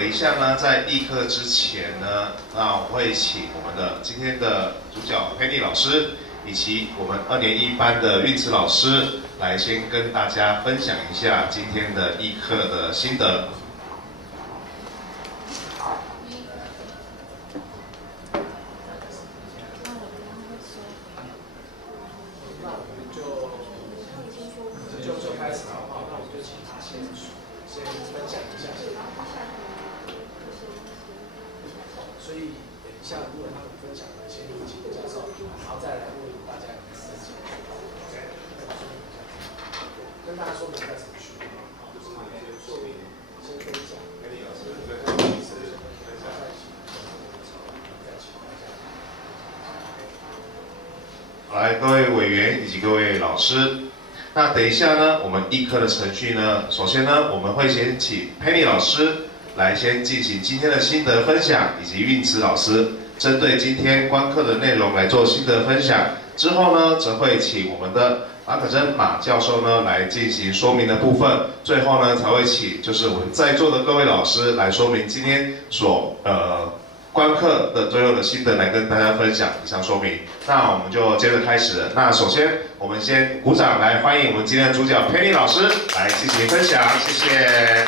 等一下呢，在议课之前呢，那我会请我们的今天的主角佩妮老师，以及我们2年1班的韵慈老师，来先跟大家分享一下今天的议课的心得。就开始的话，那我就请他先分享一下。所以等一下，如果他们分享的先录几个教授，然后再来问大家有事情。OK， 跟大家说明一下程序。先分享。好，来，各位委员以及各位老师。那等一下呢，我们议课的程序呢，首先呢，我们会先请佩妮老师来先进行今天的心得分享，以及韵慈老师针对今天观课的内容来做心得分享。之后呢，则会请我们的马可珍马教授呢来进行说明的部分。最后呢，才会请就是我们在座的各位老师来说明今天所观课的最后的心得来跟大家分享以上说明。那我们就接着开始了。那首先我们先鼓掌来欢迎我们今天的主角佩妮老师来进行分享，谢谢。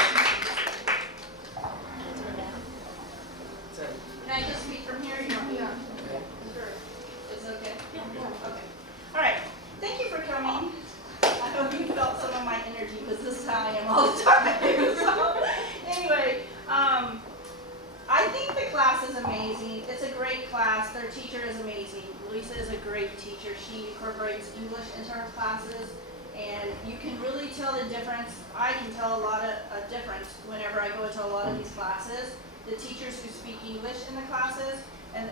I think the class is amazing. It's a great class. Their teacher is amazing. Lisa is a great teacher. She incorporates English into her classes, and you can really tell the difference. I can tell a lot of a difference whenever I go into a lot of these classes. The teachers who speak English in the classes and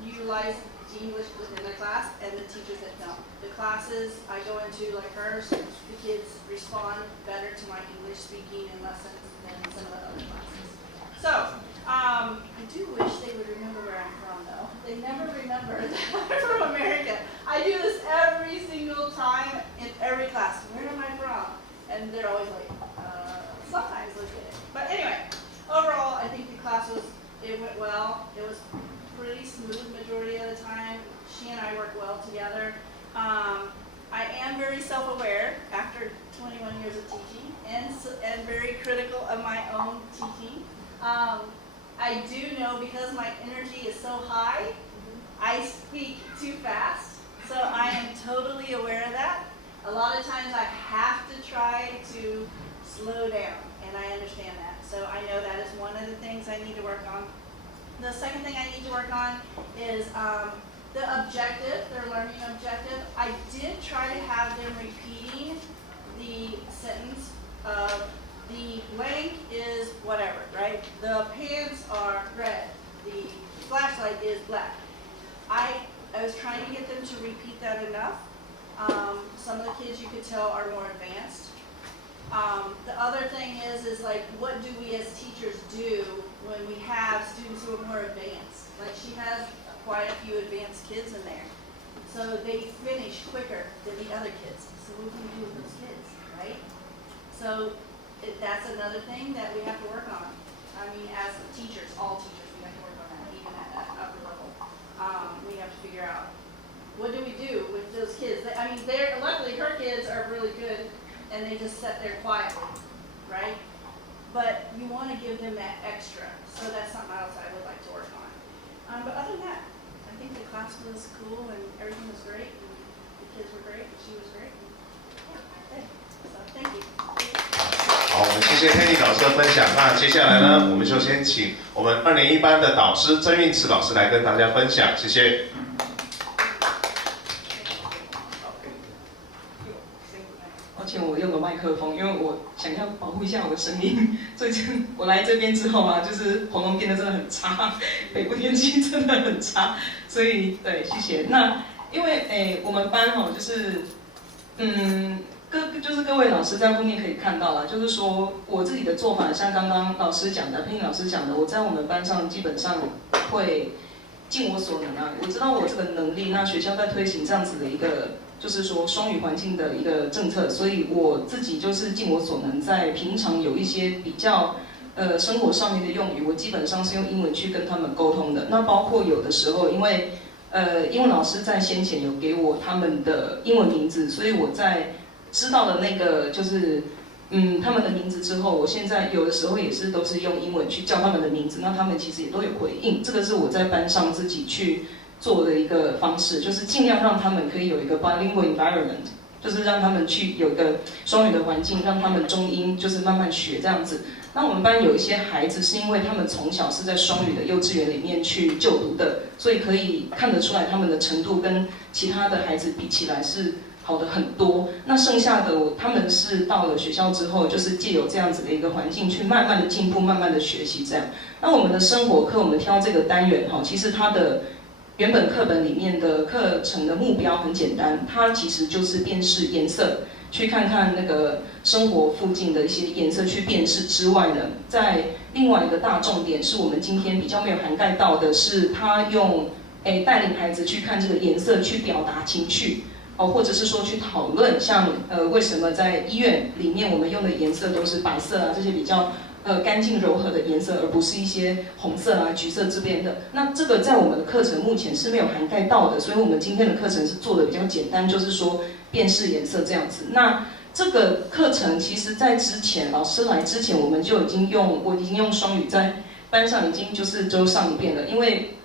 utilize the English within the class, and the teachers that don't. The classes I go into, like hers, the kids respond better to my English speaking and lessons than some of the other classes. So, I do wish they would remember where I'm from, though. They never remember that I'm from America. I do this every single time in every class. Where am I from? And they're always like, sometimes look at it. But anyway, overall, I think the class it went well. It was pretty smooth majority of the time. She and I work well together. I am very self-aware after 21 years of teaching and very critical of my own teaching. I do know because my energy is so high, I speak too fast, so I am totally aware of that. A lot of times I have to try to slow down, and I understand that. So I know that is one of the things I need to work on. The second thing I need to work on is the objective, their learning objective. I did try to have them repeating the sentence of the blank is whatever, right? The pants are red. The flashlight is black. I was trying to get them to repeat that enough. Some of the kids you could tell are more advanced. The other thing is like, what do we as teachers do when we have students who are more advanced? Like she has quite a few advanced kids in there. So they finish quicker than the other kids. So what do we do with those kids, right? So that's another thing that we have to work on. I mean, as teachers, all teachers, we have to work on that, even at that upper level. We have to figure out, what do we do with those kids? I mean, luckily her kids are really good, and they just sit there quietly, right? But you want to give them that extra, so that's something else I would like to work on. But other than that, I think the class was cool, and everything was great, and the kids were great, and she was great. And, yeah, so thank you. 好，我们谢谢佩妮老师的分享。那接下来呢，我们就先请我们2年1班的导师曾韵慈老师来跟大家分享，谢谢。抱歉，我用个麦克风，因为我想要保护一下我的声音。最近我来这边之后啊，就是喉咙变得真的很差，北部天气真的很差，所以对，谢谢。那因为我们班哦，就是就是各位老师在后面可以看到啦，就是说我自己的做法，像刚刚老师讲的，佩妮老师讲的，我在我们班上基本上会尽我所能啊。我知道我这个能力，那学校在推行这样子的一个，就是说双语环境的一个政策，所以我自己就是尽我所能，在平常有一些比较生活上面的用语，我基本上是用英文去跟他们沟通的。那包括有的时候，因为英文老师在先前有给我他们的英文名字，所以我在知道了那个就是他们的名字之后，我现在有的时候也是都是用英文去叫他们的名字，那他们其实也都有回应。这个是我在班上自己去做的一个方式，就是尽量让他们可以有一个 bilingual environment， 就是让他们去有一个双语的环境，让他们中英就是慢慢学这样子。那我们班有一些孩子是因为他们从小是在双语的幼稚园里面去就读的，所以可以看得出来他们的程度跟其他的孩子比起来是好的很多。那剩下的他们是到了学校之后，就是借由这样子的一个环境去慢慢的进步，慢慢的学习这样。那我们的生活课，我们挑这个单元哈，其实它的原本课本里面的课程的目标很简单，它其实就是辨识颜色。去看看那个生活附近的一些颜色去辨识之外呢，在另外一个大重点是我们今天比较没有涵盖到的是，他用带领孩子去看这个颜色去表达情绪哦，或者是说去讨论像为什么在医院里面我们用的颜色都是白色啊这些比较干净柔和的颜色，而不是一些红色啊橘色这边的。那这个在我们的课程目前是没有涵盖到的，所以我们今天的课程是做的比较简单，就是说辨识颜色这样子。那这个课程其实在之前老师来之前，我已经用双语在班上已经就是都上一遍了，因为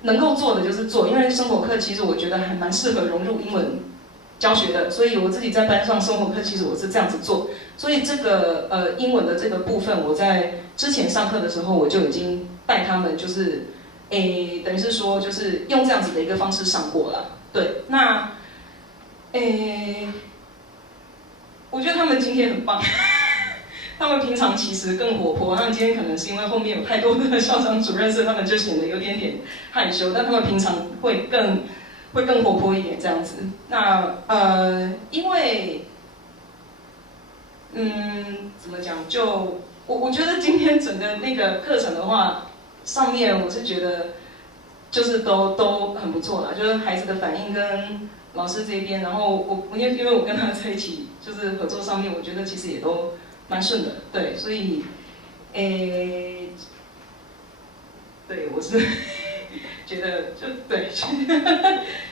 能够做的就是做，因为生活课其实我觉得还蛮适合融入英文教学的，所以我自己在班上生活课其实我是这样子做，所以这个英文的这个部分，我在之前上课的时候我就已经带他们就是等于是说就是用这样子的一个方式上过了，对，那我觉得他们今天很棒。他们平常其实更活泼，他们今天可能是因为后面有太多的校长主任，所以他们就显得有点害羞，但他们平常会更活泼一点这样子。那因为怎么讲？就我觉得今天整个那个课程的话，上面我是觉得就是都很不错啦，就是孩子的反应跟老师这边，然后因为我跟他在一起就是合作上面，我觉得其实也都蛮顺的，对，所以对我是觉得就对，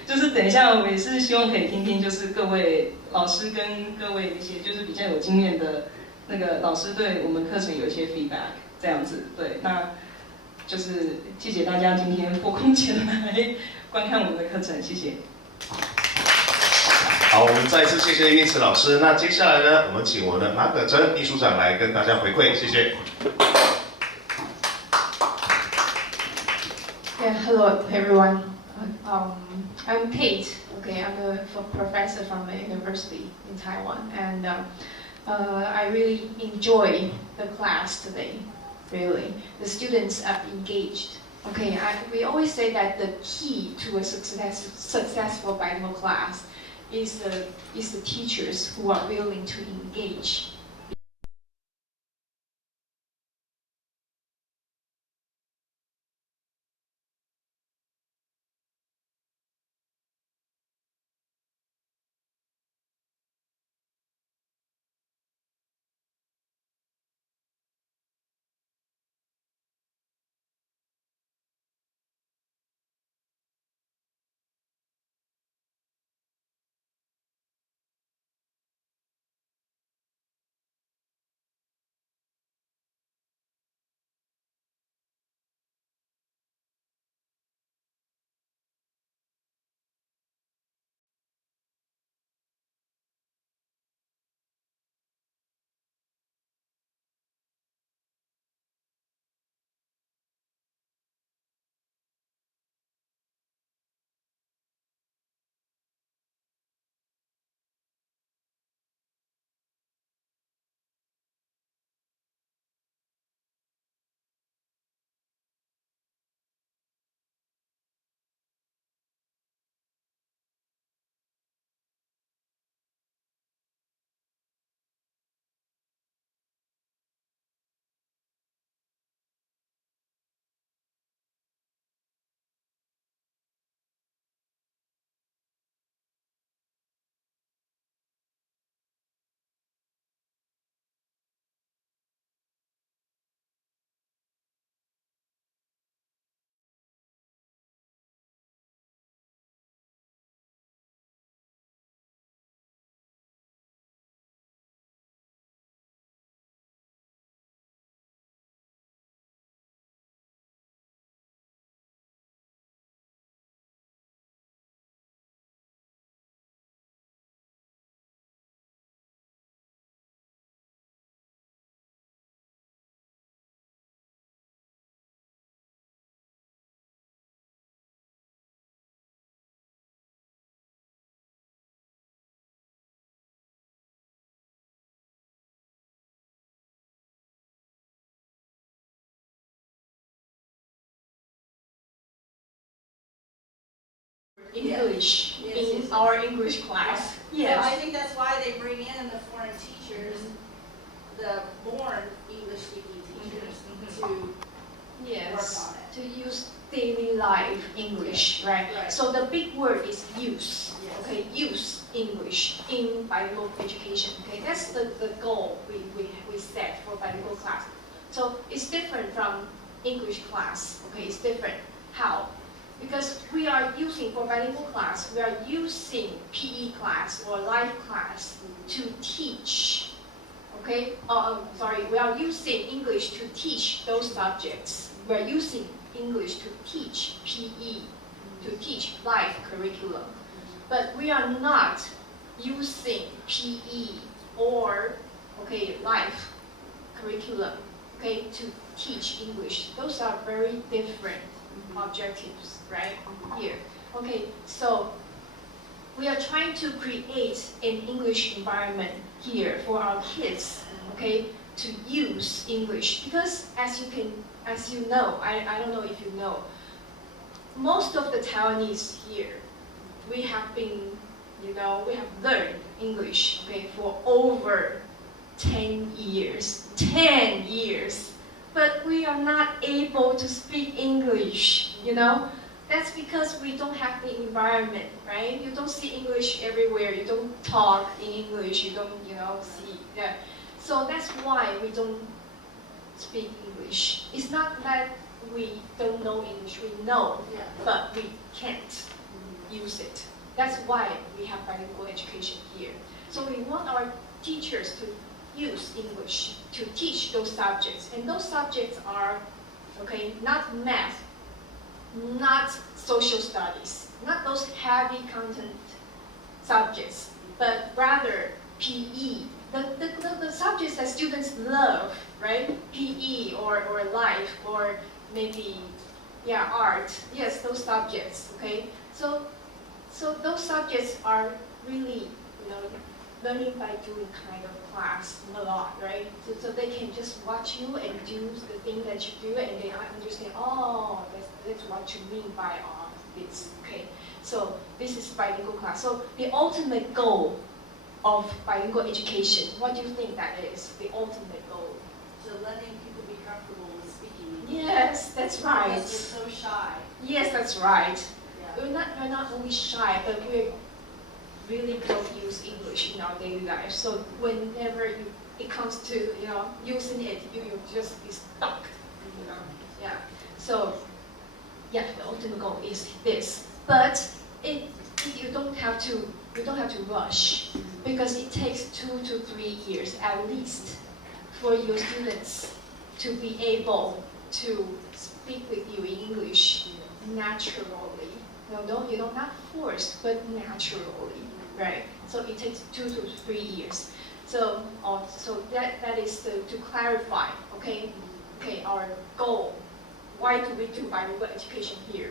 就是等一下我也是希望可以听听，就是各位老师跟各位一些就是比较有经验的那个老师对我们课程有一些 feedback 这样子，对，那就是谢谢大家今天拨空前来观看我们的课程，谢谢。好，我们再一次谢谢运慈老师。那接下来呢，我们请我们的马可珍秘书长来跟大家回馈，谢谢。Yeah, hello everyone. I'm Kate. Okay, I'm a professor from a university in Taiwan, and I really enjoy the class today. Really, the students are engaged. Okay, we always say that the key to a successful bilingual class is the teachers who are willing to engage English Yes, in yes. our English class. So Yes. I think that's why they bring in the foreign teachers, the born English-speaking teachers, to work Yes. on it. To use daily life English, right? Right. So the big word is use. Yes. Okay, use English in bilingual education. Okay, that's the goal we set for bilingual class. So it's different from English class. Okay, it's different. How? Because we are using, for bilingual class, we are using PE class or life class to teach. Okay, we are using English to teach those subjects. We are using English to teach PE, to teach life curriculum. But we are not using PE or, life curriculum, to teach English. Those are very different objectives, right, here. Okay, so we are trying to create an English environment here for our kids, to use English. Because as you know, I don't know if you know, most of the Taiwanese here, we have learned English, for over 10 years. 10 years. But we are not able to speak English, That's because we don't have the environment, right? You don't see English everywhere. You don't talk in English. You don't, see. Yeah. So that's why we don't speak English. It's not that we don't know English. We know, but we can't use it. That's why we have bilingual education here. So we want our teachers to use English to teach those subjects. And those subjects are, not math, not social studies, not those heavy content subjects, but rather PE. The subjects that students love, right? PE or life or maybe, art. Yes, those subjects, So those subjects are really, learning by doing kind of class a lot, right? So they can just watch you and do the thing that you do, and they understand, that's what you mean by this, So this is bilingual class. So the ultimate goal of bilingual education, what do you think that is? The ultimate goal? So letting people be comfortable with speaking English. Yes, that's right. Because they're so shy. Yes, that's right. Yeah. We're not only shy, but we really don't use English in our daily life. So whenever it comes to using it, you just be stuck. Yeah. So the ultimate goal is this. But you don't have to rush, because it takes 2 to 3 years at least for your students to be able to speak with you in English naturally. You're not forced, but naturally, right? So it takes 2 to 3 years. So that is to clarify, our goal. Why do we do bilingual education here?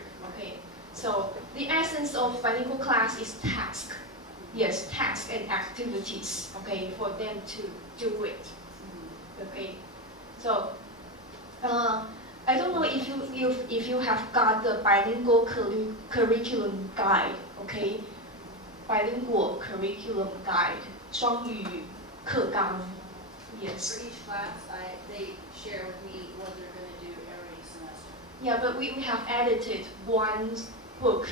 So the essence of bilingual class is task. Yes, task and activities, for them to do it. So I don't know if you have got the bilingual curriculum guide, Bilingual curriculum guide, 双语课纲. Yes. For each class, they share with me what they're going to do every semester. Yeah, but we have edited one book,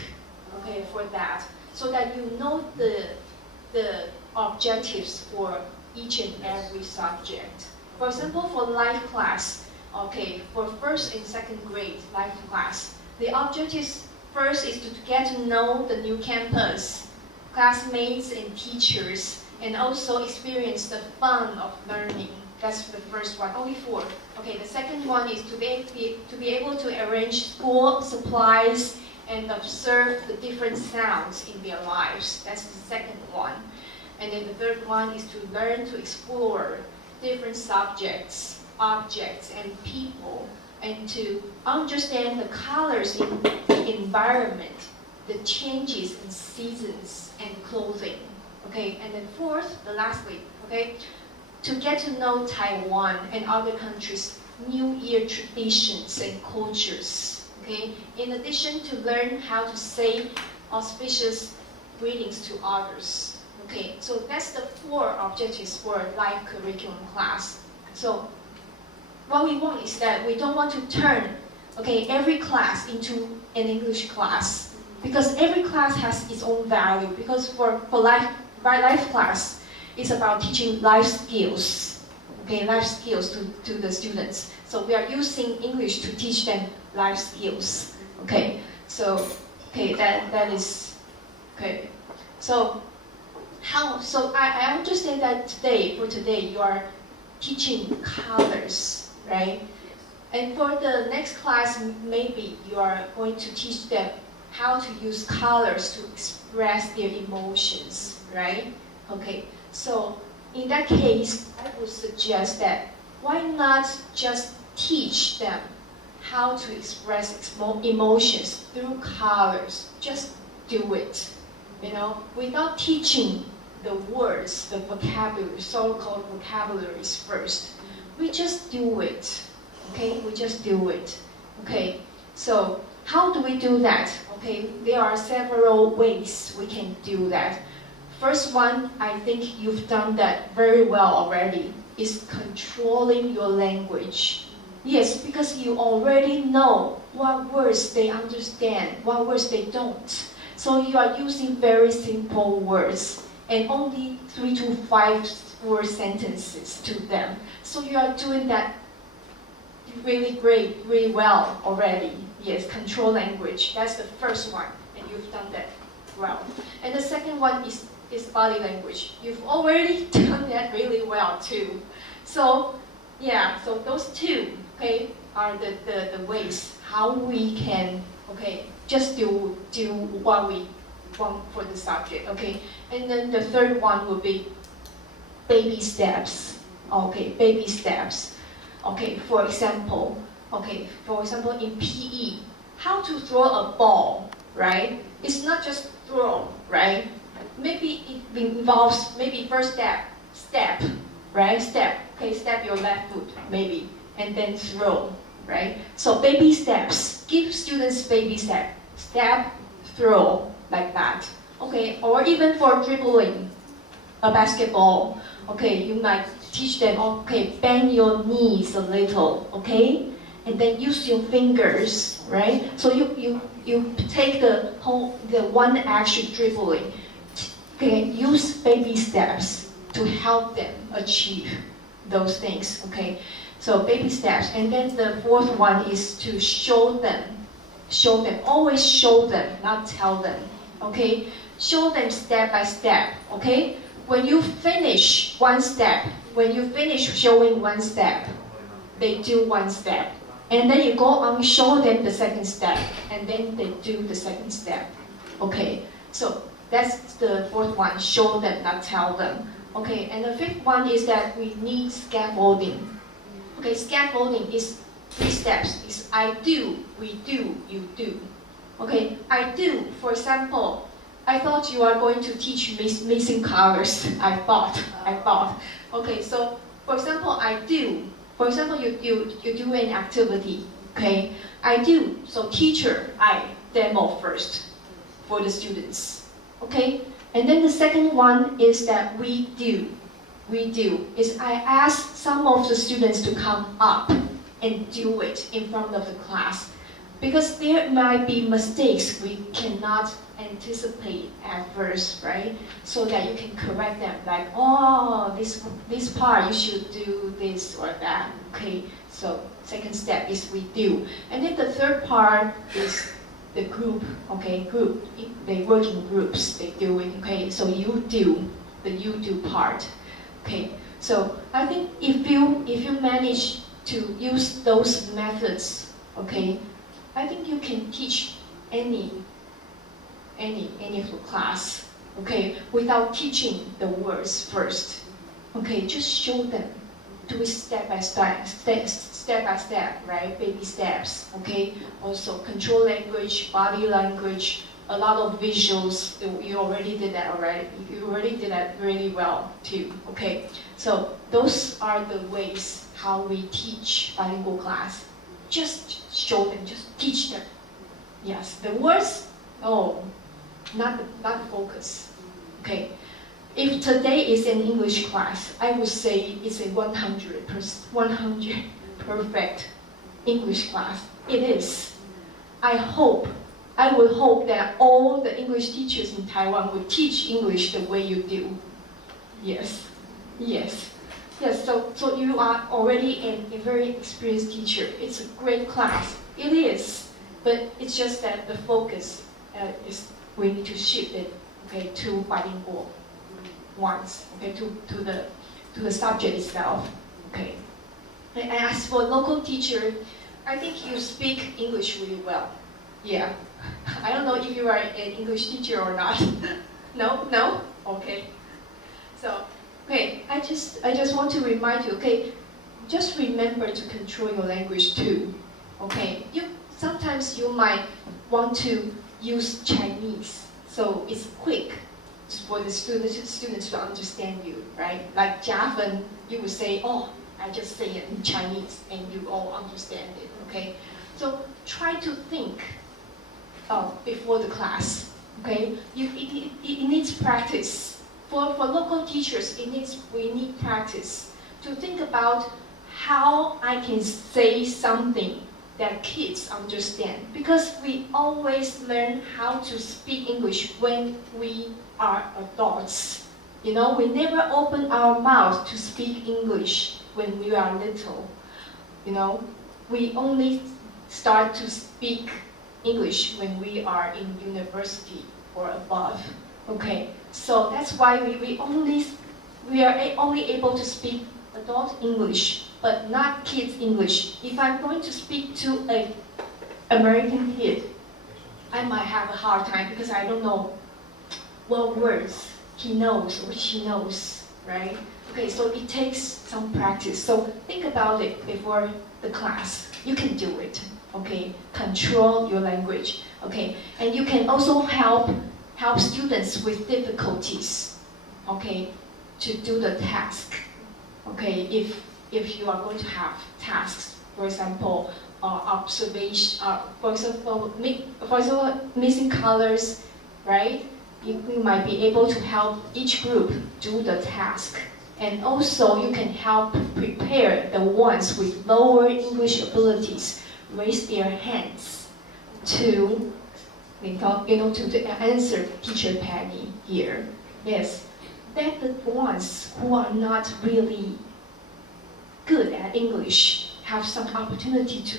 for that, so that you know the objectives for each and every subject. For example, for life class, for first and second grade life class, the objectives first is to get to know the new campus, classmates and teachers, and also experience the fun of learning. That's the first one, only 4. The second one is to be able to arrange school supplies and observe the different sounds in their lives. That's the second one. And then the third one is to learn to explore different subjects, objects, and people, and to understand the colors in the environment, the changes in seasons and clothing. And then fourth, the lastly, to get to know Taiwan and other countries' New Year traditions and cultures. In addition to learn how to say auspicious greetings to others. Okay, so that's the 4 objectives for a life curriculum class. So what we want is that we don't want to turn, okay, every class into an English class, because every class has its own value. Because for life class, it's about teaching life skills, okay, life skills to the students. So we are using English to teach them life skills. Okay, so that is okay. So I understand that for today you are teaching colors, right? And for the next class, maybe you are going to teach them how to use colors to express their emotions, right? Okay, so in that case, I would suggest that why not just teach them how to express emotions through colors? Just do it, without teaching the words, the vocabulary, so-called vocabularies first. We just do it, okay? We just do it, okay? So how do we do that? Okay, there are several ways we can do that. First one, I think you've done that very well already, is controlling your language. Yes, because you already know what words they understand, what words they don't. So you are using very simple words and only 3 to 5 word sentences to them. So you are doing that really great, really well already. Yes, control language. That's the first one, and you've done that well. And the second one is body language. You've already done that really well too. So yeah, so those 2, okay, are the ways how we can, okay, just do what we want for the subject, okay. And then the third one would be baby steps. Okay, baby steps. Okay, for example, in PE, how to throw a ball, right? It's not just throw, right? Maybe it involves first step, right? Step, okay, step your left foot, maybe, and then throw, right? So baby steps, give students baby step, throw, like that. Okay, or even for dribbling a basketball, okay, you might teach them, okay, bend your knees a little, okay? And then use your fingers, right? So you take the one action dribbling, okay, use baby steps to help them achieve those things, okay? So baby steps. And then the fourth one is to show them, always show them, not tell them, okay? Show them step by step, okay? When you finish one step, when you finish showing one step, they do one step. And then you go on, show them the second step, and then they do the second step. Okay, so that's the fourth one, show them, not tell them. Okay, and the fifth one is that we need scaffolding. Okay, scaffolding is 3 steps. It's I do, we do, you do. Okay, I do, for example, I thought you are going to teach missing colors. I thought. Okay, so for example, I do. For example, you do an activity. Okay, I do. So teacher, I demo first for the students. Okay, and then the second one is that we do. We do is I ask some of the students to come up and do it in front of the class, because there might be mistakes we cannot anticipate at first, right? So that you can correct them, like, oh, this part you should do this or that. Okay, so second step is we do. And then the third part is the group, okay, they work in groups, they do it, okay, so you do, the you do part. Okay, so I think if you manage to use those methods, okay, I think you can teach any of the class, okay, without teaching the words first. Okay, just show them, do it step by step, right? Baby steps, okay? Also control language, body language, a lot of visuals. You already did that already. You already did that really well too, okay? So those are the ways how we teach bilingual class. Just show them, just teach them. Yes, the words, oh, not the focus. Okay. If today is an English class, I would say it's a 100 perfect English class. It is. I would hope that all the English teachers in Taiwan would teach English the way you do. Yes. Yes. Yes, so you are already a very experienced teacher. It's a great class. It is. But it's just that the focus is we need to shift it, okay, to bilingual ones, okay, to the subject itself, okay. And as for local teacher, I think you speak English really well. Yeah. I don't know if you are an English teacher or not. No? Okay. So, okay, I just want to remind you, okay, just remember to control your language too. Okay. Sometimes you might want to use Chinese, so it's quick for the students to understand you, right? Like Jiafen, you would say, oh, I just say it in Chinese, and you all understand it, okay? So try to think before the class, okay? It needs practice. For local teachers, we need practice to think about how I can say something that kids understand, because we always learn how to speak English when we are adults. You know, we never open our mouth to speak English when we are little. You know, we only start to speak English when we are in university or above. Okay, so that's why we are only able to speak adult English, but not kids English. If I'm going to speak to an American kid, I might have a hard time because I don't know what words he knows or she knows, right? Okay, so it takes some practice. So think about it before the class. You can do it, okay? Control your language, okay? And you can also help students with difficulties, okay, to do the task. Okay, if you are going to have tasks, for example, observation, for example, missing colors, right? You might be able to help each group do the task. And also you can help prepare the ones with lower English abilities raise their hands to answer Teacher Penny here. Yes. That the ones who are not really good at English have some opportunity to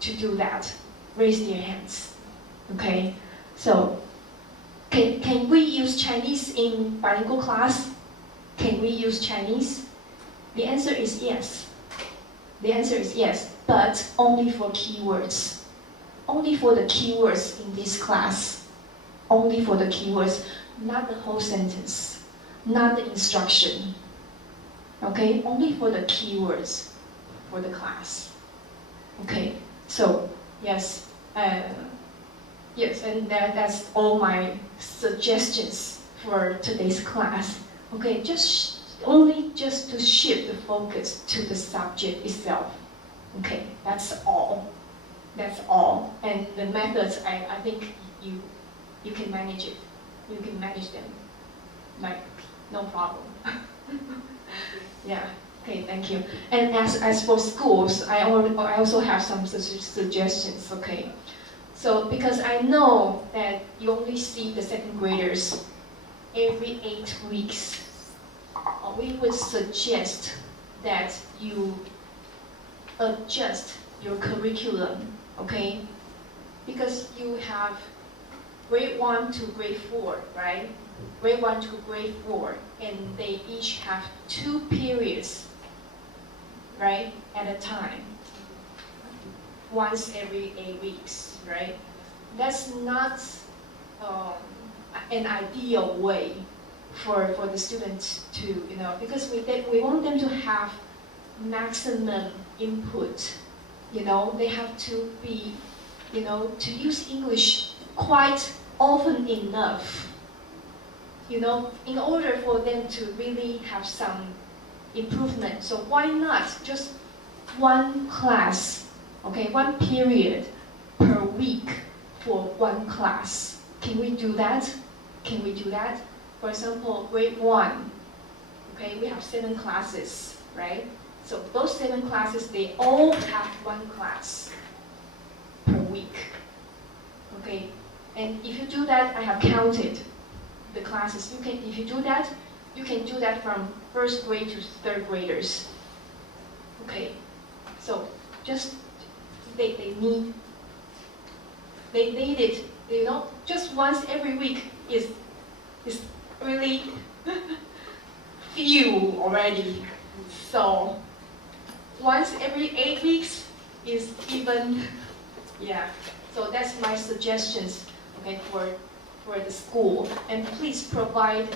do that. Raise their hands. Okay? So, can we use Chinese in bilingual class? Can we use Chinese? The answer is yes. The answer is yes, but only for keywords. Only for the keywords in this class. Only for the keywords. Not the whole sentence, not the instruction. Okay, only for the keywords for the class. Okay, so yes, yes, and that's all my suggestions for today's class. Okay, just to shift the focus to the subject itself. Okay, that's all. That's all. And the methods, I think you can manage it. You can manage them, like no problem. Yeah. Okay. Thank you. And as for schools, I also have some suggestions. Okay. So because I know that you only see the second graders every 8 weeks, we would suggest that you adjust your curriculum. Okay. Because you have grade 1 to grade 4, right? Grade 1 to grade 4, and they each have 2 periods, right, at a time. Once every 8 weeks, right? That's not an ideal way for the students to, because we want them to have maximum input. They have to be, to use English quite often enough, in order for them to really have some improvement. So why not just one class, okay, one period per week for one class? can we do that? Can we do that? For example, grade 1, okay, we have 7 classes, right? So those 7 classes, they all have 1 class per week, okay? And if you do that, I have counted the classes. If you do that, you can do that from 1st grade to 3rd graders, okay? So just they need it, you know, just once every week is really few already. So once every 8 weeks is even, yeah. So that's my suggestions, okay, for the school. And please provide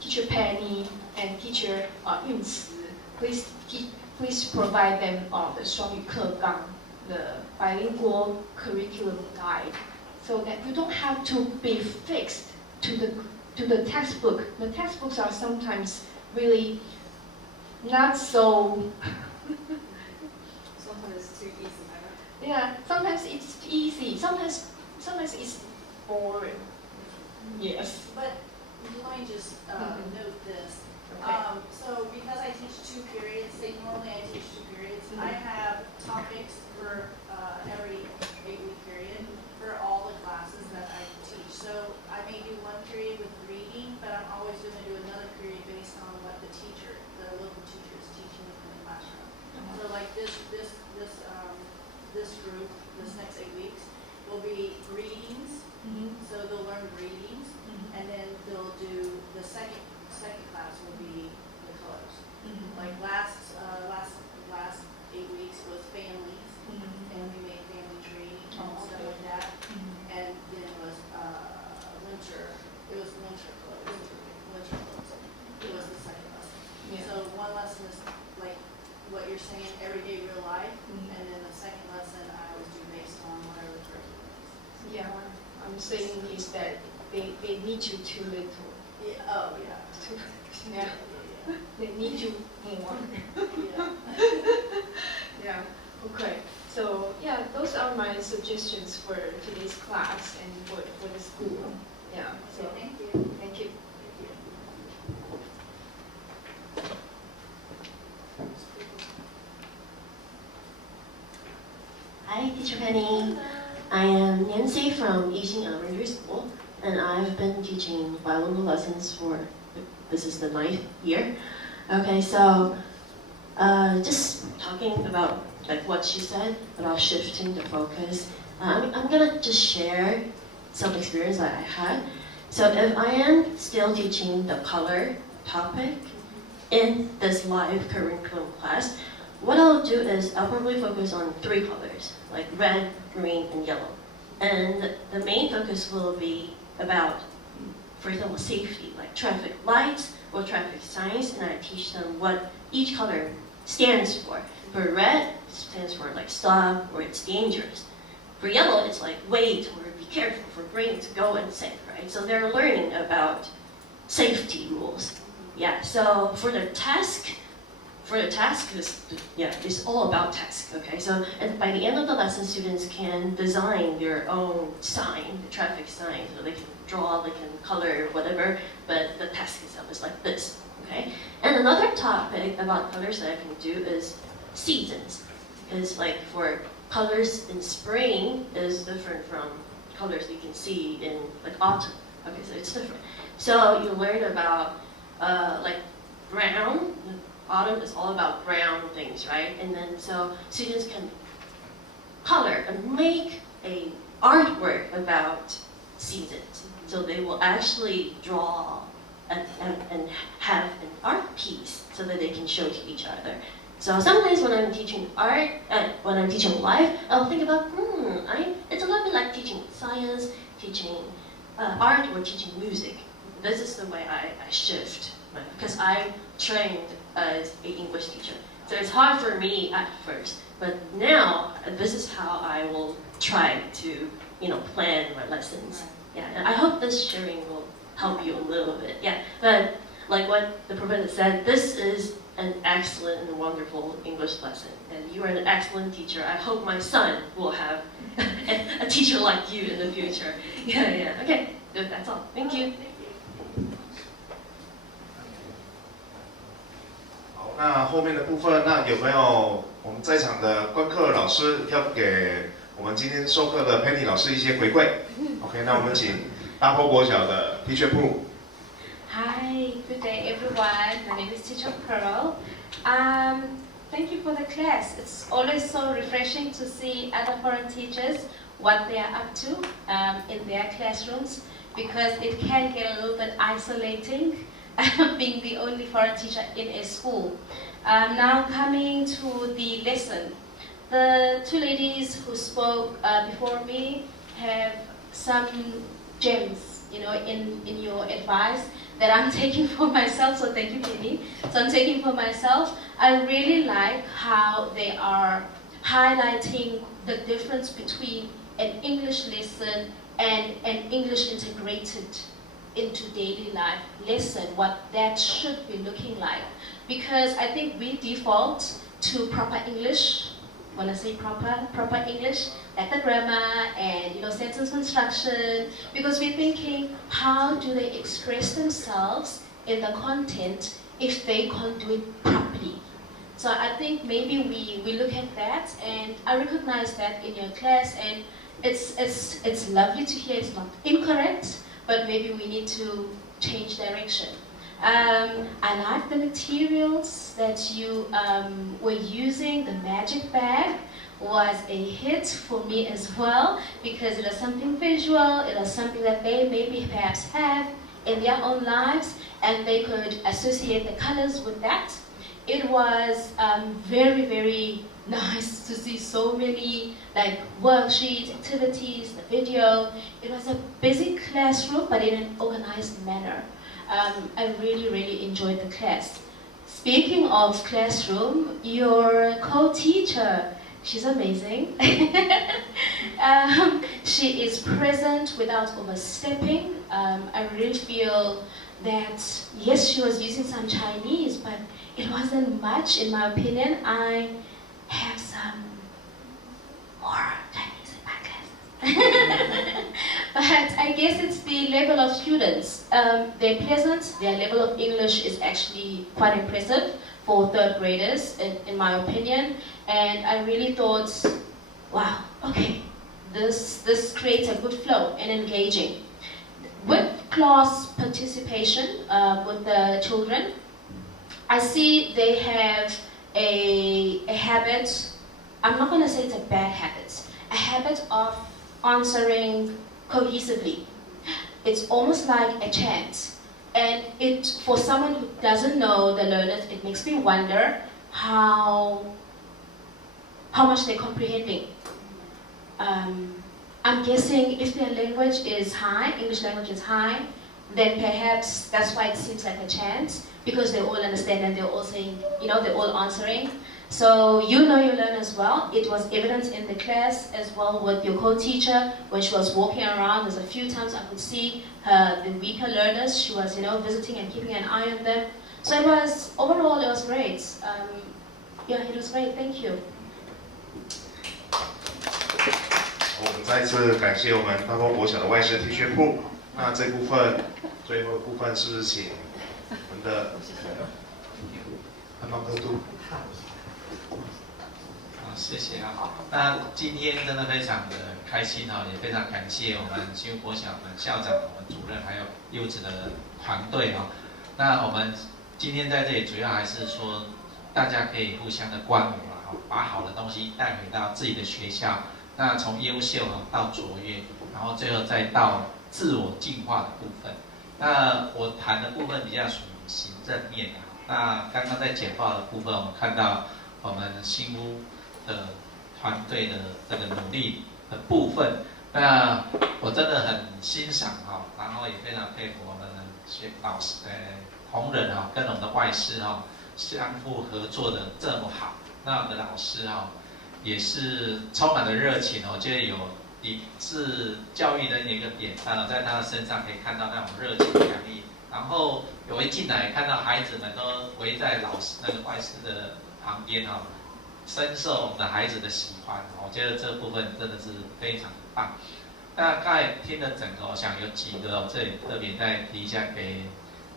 teacher Penny and teacher Yun Ci. Please provide them the 双语课纲, the bilingual curriculum guide, so that you don't have to be fixed to the textbook. The textbooks are sometimes really not so. Sometimes it's too easy. Yeah, sometimes it's easy. Sometimes it's boring. Yes. But let me just note this. Okay. So because I teach 2 periods, normally I teach 2 periods, I have topics for every 8-week period for all the classes that I teach. So I may do 1 period with reading, but I'm always going to do another period based on what the local teacher is teaching in the classroom. So like this group, this next 8 weeks, will be readings. So they'll learn readings, and then they'll do the second class will be the colors. Like last 8 weeks was families, and we made family tree and stuff like that. And then it was winter. It was winter clothes. It was the second lesson. Yeah. So one lesson is like what you're saying, everyday real life, and then the second lesson I always do based on whatever the curriculum is. Yeah, what I'm saying is that they need you too little. Yeah. Oh yeah. Yeah. They need you more. Yeah. Yeah. Okay. So yeah, those are my suggestions for today's class and for the school. Yeah. So So thank you. thank you. Hi, Teacher Penny. I am Nancy from Yixing Elementary School, and I've been teaching bilingual lessons for, this is the 9th year. Okay, so just talking about like what she said about shifting the focus. I'm gonna just share some experience that I had. So if I am still teaching the color topic in this live curriculum class, what I'll do is I'll probably focus on 3 colors, like red, green, and yellow. And the main focus will be about, for example, safety, like traffic lights or traffic signs, and I teach them what each color stands for. For red, it stands for like stop or it's dangerous. For yellow, it's like wait or be careful. For green, it's go and safe, right? So they're learning about safety rules. Yeah, so for the task, it's all about task, okay? So by the end of the lesson, students can design their own sign, the traffic sign, so they can draw, they can color, whatever, but the task itself is like this, okay? And another topic about colors that I can do is seasons. Because like for colors in spring is different from colors you can see in like autumn, okay, so it's different. So you learn about like brown. Autumn is all about brown things, right? And then so students can color and make a artwork about seasons. So they will actually draw and have an art piece so that they can show to each other. So sometimes when I'm teaching art, when I'm teaching live, I'll think about, it's a little bit like teaching science, teaching art, or teaching music. This is the way I shift, because I trained as an English teacher. So it's hard for me at first, but now this is how I will try to, plan my lessons. Yeah, and I hope this sharing will help you a little bit. Yeah, but like what the professor said, this is an excellent and wonderful English lesson, and you are an excellent teacher. I hope my son will have a teacher like you in the future. Yeah. Okay, good. That's all. Thank you. 好，那后面的部分，那有没有我们在场的观课老师要给我们今天授课的 Penny 老师一些回馈 ？OK， 那我们请大坡国小的 Teacher Poo。Hi, good day everyone. My name is Teacher Pearl. Thank you for the class. It's always so refreshing to see other foreign teachers, what they are up to in their classrooms, because it can get a little bit isolating being the only foreign teacher in a school. Now coming to the lesson. The two ladies who spoke before me have some gems, in your advice that I'm taking for myself, so thank you, Penny. So I'm taking for myself. I really like how they are highlighting the difference between an English lesson and an English integrated into daily life lesson, what that should be looking like. Because I think we default to proper English. When I say proper English, like the grammar and sentence construction, because we're thinking, how do they express themselves in the content if they can't do it properly? So I think maybe we look at that, and I recognize that in your class, and it's lovely to hear it's not incorrect, but maybe we need to change direction. I like the materials that you were using. The magic bag was a hit for me as well, because it was something visual, it was something that they maybe perhaps have in their own lives, and they could associate the colors with that. It was very, very nice to see so many worksheets, activities, the video. It was a busy classroom, but in an organized manner. I really, really enjoyed the class. Speaking of classroom, your co-teacher, she's amazing. She is present without overstepping. I really feel that, yes, she was using some Chinese, but it wasn't much, in my opinion. I have some more Chinese in my class. But I guess it's the level of students. They're pleasant, their level of English is actually quite impressive for third graders, in my opinion. And I really thought, wow, okay, this creates a good flow and engaging. With class participation with the children, I see they have a habit, I'm not going to say it's a bad habit, a habit of answering cohesively. It's almost like a chant. And for someone who doesn't know the learners, it makes me wonder how much they're comprehending. I'm guessing if their language is high, English language is high, then perhaps that's why it seems like a chant, because they all understand and they're all saying, they're all answering. So you know your learners well. It was evident in the class as well with your co-teacher when she was walking around. There's a few times I could see the weaker learners. She was, visiting and keeping an eye on them. So overall it was great. Yeah, it was great. Thank you. 我们再次感谢我们大坡国小的外师 Teacher Poo。那这部分最后的部分是不是请我们的安邦科督？谢谢啊。那今天真的非常的开心哈，也非常感谢我们新屋国小的校长、我们主任还有优质的团队哈。那我们今天在这里主要还是说，大家可以互相的观摩啦，把好的东西带回到自己的学校。那从优秀到卓越，然后最后再到自我进化的部分。那我谈的部分比较属于行政面啊。那刚刚在简报的部分，我们看到我们新屋的团队的这个努力的部分，那我真的很欣赏哈，然后也非常佩服我们的老师同仁哈，跟我们的外师哈相互合作的这么好。那我们的老师哈也是充满了热情，我觉得是教育的一个典范，在他的身上可以看到那种热情洋溢。然后我一进来看到孩子们都围在老师那个外师的旁边哈。深受我们的孩子的喜欢，我觉得这部分真的是非常棒。那刚才听了整个，我想有几个这里特别再提一下给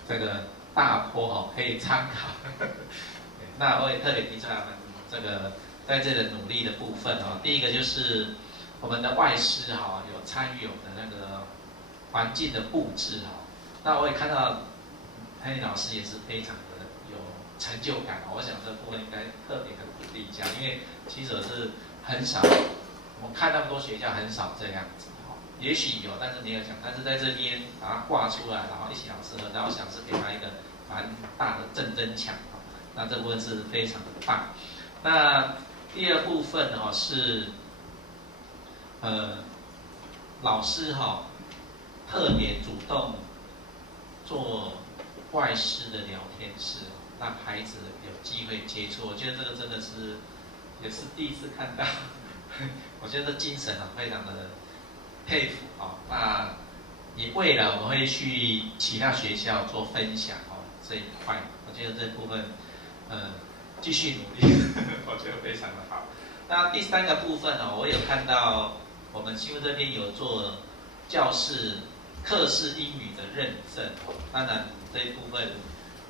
这个大坡可以参考。那我也特别提出来我们这个在这个努力的部分第一个就是我们的外师有参与我们的那个环境的布置那我也看到潘丽老师也是非常的有成就感我想这部分应该特别的鼓励一下，因为其实是很少，我们看那么多学校很少这样子也许有，但是没有讲，但是在这边把它挂出来，然后一起老师合照，我想是给他一个蛮大的正增强那这部分是非常的棒。那第二部分是老师特别主动做外师的聊天室，让孩子有机会接触。我觉得这个真的是也是第一次看到，我觉得精神非常的佩服那也未来我们会去其他学校做分享这一块，我觉得这部分继续努力，我觉得非常的好。那第三个部分我有看到我们新屋这边有做教室课室英语的认证当然这一部分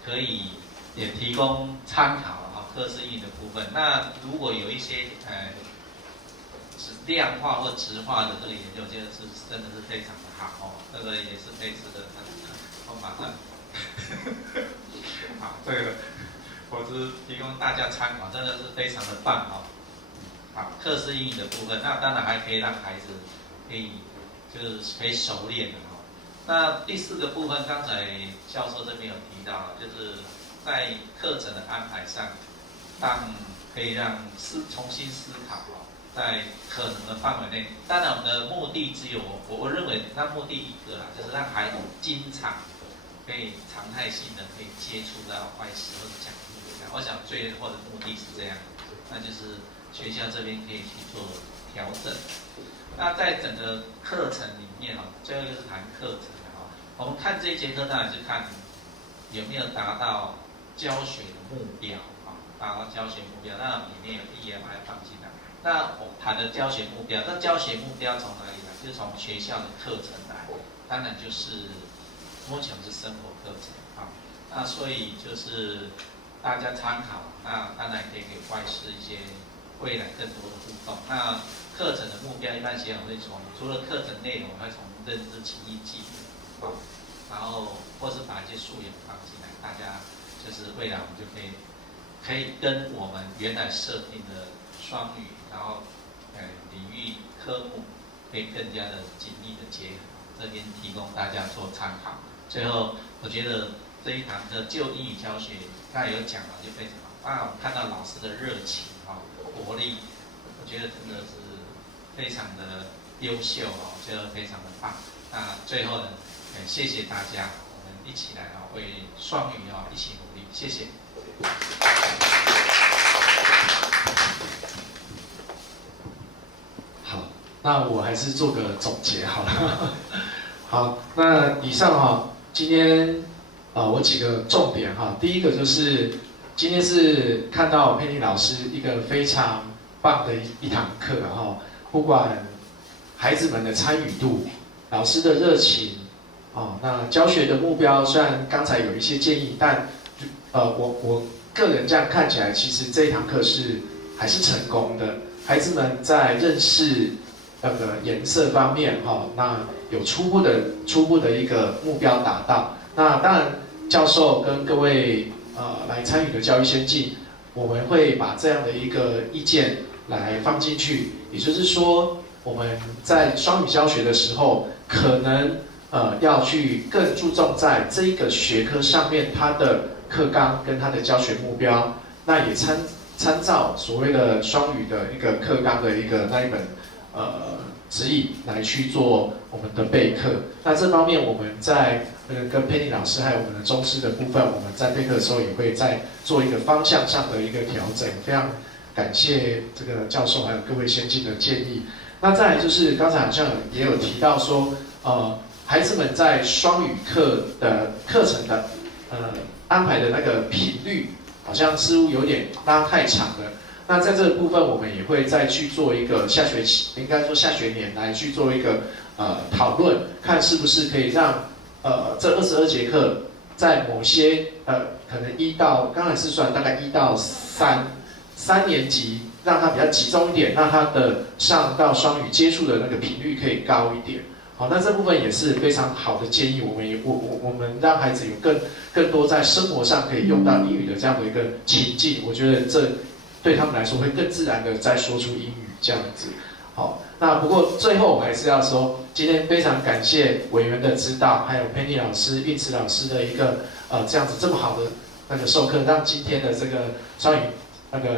可以也提供参考课室英语的部分。那如果有一些量化或质化的这个研究，我觉得是真的是非常的好这个也是非常的我马上好这个我只是提供大家参考，真的是非常的棒好，课室英语的部分，那当然还可以让孩子可以熟练的那第四个部分，刚才教授这边有提到，就是在课程的安排上，可以让重新思考在可能的范围内。当然，我们的目的只有我认为那目的一个就是让孩子经常可以常态性的可以接触到外师或者讲义我想最后的目的是这样，那就是学校这边可以去做调整。那在整个课程里面最后就是谈课程我们看这一节课当然是看有没有达到教学的目标达到教学目标，那里面有 EMI 放进来。那我谈的教学目标，那教学目标从哪里来？就是从学校的课程来，当然就是目前是生活课程那所以就是大家参考，那当然也可以给外师一些未来更多的互动。那课程的目标一般学校会从除了课程内容，会从认知情意记然后或是把一些素养放进来，大家就是未来我们就可以跟我们原来设定的双语，然后领域科目可以更加的紧密的结合，这边提供大家做参考。最后我觉得这一堂课就英语教学刚才有讲了就非常好我们看到老师的热情活力，我觉得真的是非常的优秀我觉得非常的棒。那最后呢谢谢大家，我们一起来为双语一起努力，谢谢。好，那我还是做个总结好了。好，那以上今天我几个重点第一个就是今天是看到佩妮老师一个非常棒的一堂课不管孩子们的参与度、老师的热情那教学的目标虽然刚才有一些建议，但我个人这样看起来，其实这一堂课还是成功的。孩子们在认识那个颜色方面那有初步的一个目标达到。那当然，教授跟各位来参与的教育先进，我们会把这样的一个意见来放进去。也就是说，我们在双语教学的时候，可能要去更注重在这一个学科上面它的课纲跟它的教学目标，那也参照所谓的双语的一个课纲的那一本指引来去做我们的备课。那这方面我们在跟佩妮老师还有我们的中师的部分，我们在备课的时候也会再做一个方向上的一个调整。非常感谢这个教授还有各位先进的建议。那再来就是刚才好像也有提到说，孩子们在双语课的课程的安排的那个频率，好像似乎有点拉太长了。那在这个部分，我们也会再去做一个下学期，应该说下学年来去做一个讨论，看是不是可以让这22节课在某些可能刚才是算大概1到3年级，让它比较集中一点，让它的上到双语接触的那个频率可以高一点。好，那这部分也是非常好的建议，我们让孩子有更多在生活上可以用到英语的这样的一个情境，我觉得这对他们来说会更自然的在说出英语这样子。好，那不过最后我还是要说，今天非常感谢委员的指导，还有 Penny 老师、运慈老师的一个这样子这么好的那个授课，让今天的这个双语那个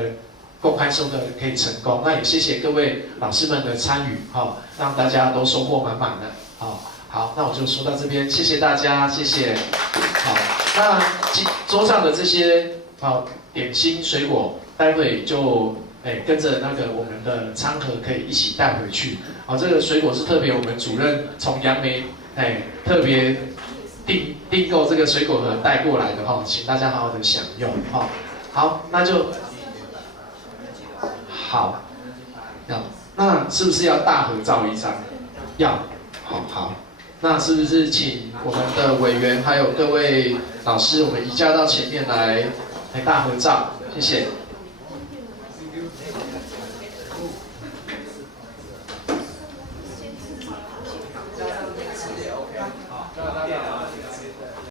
公开授课可以成功。那也谢谢各位老师们的参与，让大家都收获满满的。好，那我就说到这边，谢谢大家，谢谢。好，那桌上的这些点心水果，待会就跟着那个我们的餐盒可以一起带回去。好，这个水果是特别我们主任从杨梅特别订购这个水果盒带过来的请大家好好的享用好，那就好，那是不是要大合照一张？要，好，那是不是请我们的委员还有各位老师，我们移驾到前面来大合照，谢谢。